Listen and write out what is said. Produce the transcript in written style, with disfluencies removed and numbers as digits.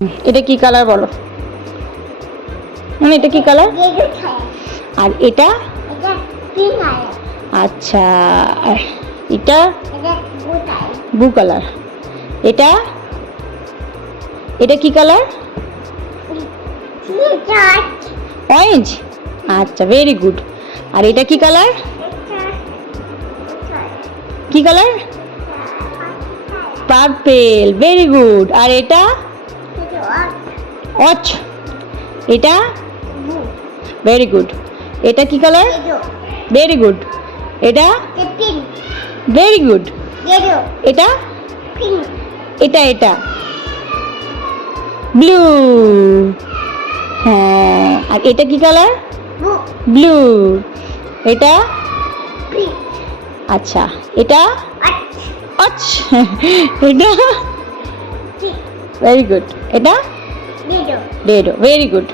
এটা কি কালার বলো? মানে এটা কি কালার? আর এটা? আচ্ছা, এটা ব্লু কালার। এটা এটা কি কালার? অরেঞ্জ। আচ্ছা, ভেরি গুড। আর এটা কি কালার? কি কালার? Purple, very good. আর এটা? অচ। এটা? Very good. এটা কি কালার? Very good. এটা? Very good. এটা? এটা এটা ব্লু। হ্যাঁ, আর এটা কি কালার? ব্লু। এটা? আচ্ছা, এটা? আচ্ছা, এটা? Very good. এটা? রেড। Very good.